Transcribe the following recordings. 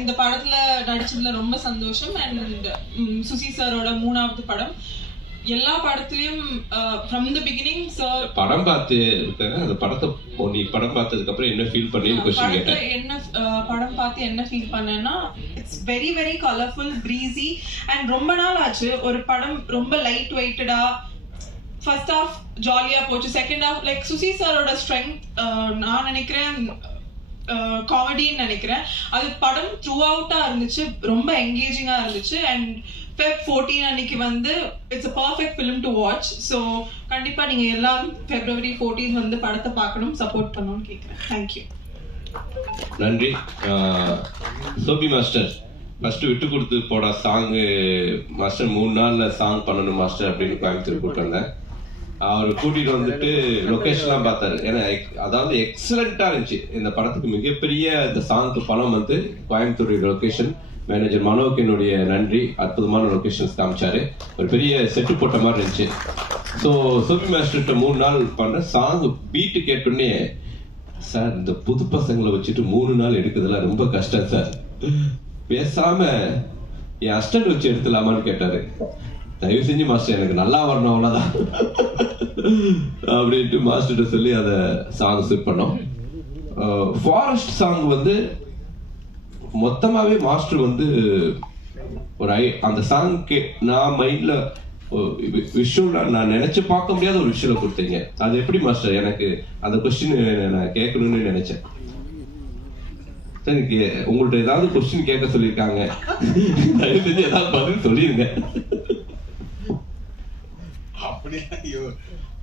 இந்த படத்துல நடிச்சதுல ரொம்ப சந்தோஷம். அண்ட் சுசி சாரோட 3வது படம். எல்லா படத்துலயும் ஃப்ரம் தி பிகினிங் சார் படம் பார்த்து இருக்காங்க. அந்த படத்தை நீ படம் பார்த்ததுக்கு அப்புறம் என்ன ஃபீல் பண்ணி क्वेश्चन கேட்டேன். என்ன படம் பார்த்து என்ன ஃபீல் பண்ணேன்னா, it's very very colourful, breezy and ரொம்ப நாள் ஆச்சு ஒரு படம் ரொம்ப லைட் வெயிட்டடா. ஃபர்ஸ்ட் ஹாஃப் ஜாலியா போச்சு, செகண்ட் ஹாஃப் லைக் சுசி சாரோட ஸ்ட்ரென்த் நான் நினைக்கிறேன் காமெடின்னு நினைக்கிறேன். அது படம் த்ரூ அவுட்டா இருந்துச்சு, ரொம்ப என்கேஜிங்கா இருந்துச்சு. அண்ட் Feb 14 அன்னைக்கு வந்து it's a perfect film to watch. So கண்டிப்பா நீங்க எல்லாரும் February 14 வந்து படத்தை பார்க்கணும், சப்போர்ட் பண்ணணும்னு கேட்குறேன். தேங்க்யூ. நன்றி. சோபி மாஸ்டர் ஃபர்ஸ்ட் விட்டு கொடுத்து போட சாங் மாஸ்டர் 3 நாள்ல சாங் பண்ணணும் மாஸ்டர் அப்படின்னு கோயம்புத்தூர் கூப்பிட்டு வந்தேன். அவர் கூட்டிட்டு வந்துட்டு லொகேஷன்லாம் பார்த்தாரு. ஏன்னா அதாவது எக்ஸலண்டா இருந்துச்சு இந்த படத்துக்கு. மிகப்பெரிய இந்த சாங்க்கு பணம் வந்து கோயம்புத்தூர் லொகேஷன் மேனேஜர் மனோக்கு என்னுடைய நன்றி. அற்புதமான லொகேஷன்ஸ் காமிச்சாரு. ஒரு பெரிய செட்டு போட்ட மாதிரி இருந்துச்சு. ஸோ சோபி மாஸ்டர்கிட்ட 3 நாள் பண்ண சாங் பீட்டு கேட்டோடனே, சார் இந்த புது பசங்களை வச்சுட்டு 3 நாள் எடுக்கிறதுலாம் ரொம்ப கஷ்டம் சார், பேசாம என் அஸ்டன்ட் வச்சு எடுத்துலாமான்னு கேட்டாரு. தயவு செஞ்சு மாஸ்டர் எனக்கு நல்லா வரணும் அவ்வளவுதான் அப்படின்ட்டு மாஸ்டர்கிட்ட சொல்லி அதை சாங் ஷூட் பண்ணோம். ஃபாரஸ்ட் சாங் வந்து மொத்தமாவே மாஸ்டர் வந்து ஒரு அந்த சாங்க்கு நான் மைண்ட்ல விஷுவலா நான் நினைச்சு பார்க்க முடியாத ஒரு விஷயம் கொடுத்தீங்க. அது எப்படி மாஸ்டர்? எனக்கு அந்த கொஸ்டின் நான் கேட்கணும்னு நினைச்சேன். எனக்கு உங்கள்ட்ட ஏதாவது கொஸ்டின் கேட்க சொல்லியிருக்காங்க, தயவு செஞ்சு ஏதாவது பதில் சொல்லிருங்க.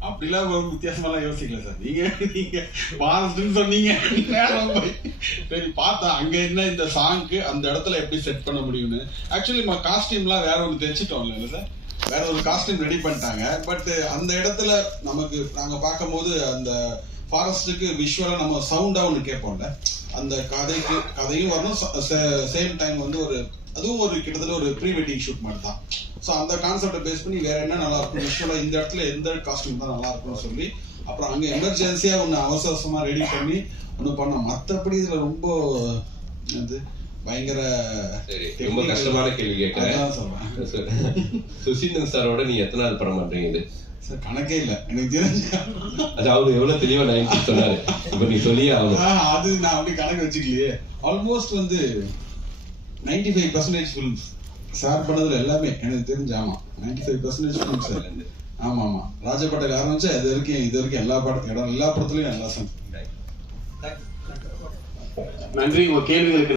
அப்படிலாம் வித்தியாசமெல்லாம் யோசிக்கல சார். நீங்க பாரஸ்ட்னு சொன்னீங்க, சரி பார்த்தா அங்க என்ன இந்த சாங்க்கு அந்த இடத்துல எப்படி செட் பண்ண முடியும்னு. ஆக்சுவலி நம்ம காஸ்டியூம்லாம் வேற ஒன்று தைச்சிட்டோம் இல்லை சார், வேற ஒரு காஸ்டியூம் ரெடி பண்ணிட்டாங்க. பட் அந்த இடத்துல நமக்கு நாங்க பார்க்கும் போது அந்த ஃபாரஸ்ட்டுக்கு விஷுவலா நம்ம சவுண்டா ஒன்று கேட்போம்ல, அந்த கதையும் வரணும், சேம் டைம் வந்து ஒரு அதுவும் ஒரு கிட்டத்தட்ட ஒரு ப்ரீ வெட்டிங் ஷூட் மாதிரி தான். ஸோ அந்த கான்செப்டை பேஸ் பண்ணி வேற என்ன நல்லா இருக்கும் விஷுவலா, இந்த இடத்துல எந்த காஸ்டியூம் தான் நல்லா இருக்கும்னு சொல்லி அப்புறம் அங்கே எமர்ஜென்சியா ஒன்று அவசரமா ரெடி பண்ணி ஒன்று பண்ணோம். மற்றபடி இதுல ரொம்ப வந்து பயங்கர ரொம்ப கஷ்டமான கேள்வி கேட்கறேன். சுசீந்திரன் சாரோட நீ எத்தனாவது படம் பண்றீங்க? சார் கணக்கே இல்லை எனக்கு தெரிஞ்சு. அது அவரு எவ்வளவு தெளிவா 90 சொன்னாரு, இப்ப நீ சொல்லியே ஆகும். அது நான் அப்படி கணக்கு வச்சுக்கலையே. ஆல்மோஸ்ட் வந்து 95% ஃபிலிம்ஸ் சார் பண்ணதுல எல்லாமே எனக்கு தெரிஞ்சு. ஆமா 95% ஃபிலிம்ஸ் சார். ஆமா ஆமா ராஜபட்டல் ஆரம்பிச்சா இது வரைக்கும் எல்லா படத்துலயும் நல்லா சார். நன்றி. உங்க கேள்விகளுக்கு